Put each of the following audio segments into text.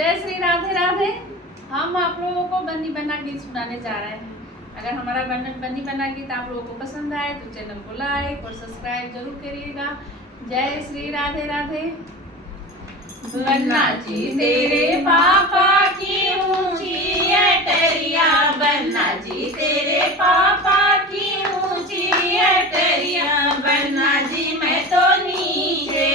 जय श्री राधे राधे। हम आप लोगों को बन्नी बन्ना गीत सुनाने जा रहे हैं। अगर हमारा बन्नी बन्ना गीत आप लोगों को पसंद आए तो चैनल को लाइक और सब्सक्राइब जरूर करिएगा। जय श्री राधे राधे। बन्ना जी तेरे पापा की ऊंची अटरिया, बन्ना जी तेरे पापा की ऊंची अटरिया, बन्ना जी मैं तो नीचे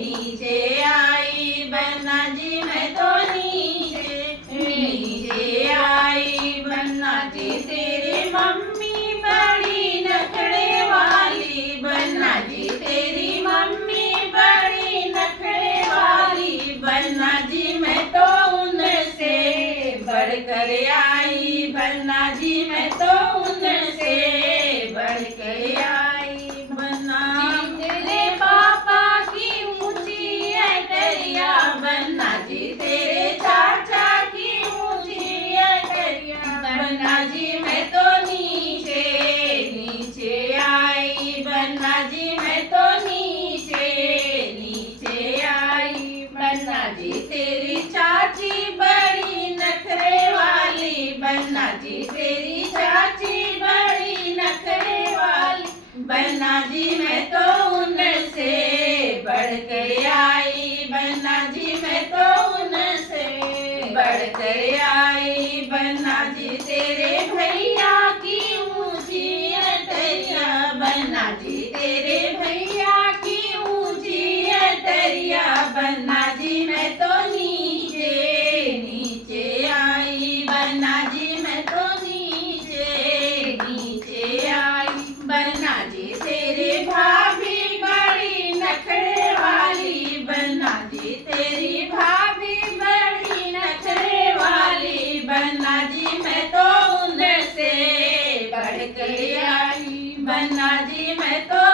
नीचे आई, बन्ना जी मैं तो नीचे नीचे आई। बन्ना जी तेरी मम्मी बड़ी नखरे वाली, बन्ना जी तेरी मम्मी बड़ी नखरे वाली, बन्ना जी मैं तो उनसे बढ़कर आई, बन्ना जी मैं तो उनसे बढ़कर आई। बन्ना तेरे पापा की ऊंची अटरिया, बन्ना जी तेरे चाचा की ऊंची अटरिया, बन्ना जी मैं तो नीचे नीचे आई, बन्ना जी मैं तो नीचे नीचे आई। बन्ना जी तेरी चाची बड़ी नखरे वाली, बन्ना जी तेरी चाची बड़ी नखरे वाली, बन्ना जी मैं तो उनसे बढ़कर आई, बन्ना जी मैं तो उनसे बढ़कर आई। बन्ना जी तेरे भैया की ऊंची अटरिया, बन्ना जी तेरे भैया की ऊंची अटरिया, बन्ना जी मैं तो नीचे नीचे आई, बन्ना जी मैं तो नीचे नीचे आई। बन्ना जी तेरे भाभी बड़ी नखरे वाली, बन्ना जी तेरी भाभी बड़ी नखरे वाली, बन्ना जी मैं तो उनसे बढ़कर आई, बन्ना जी मैं तो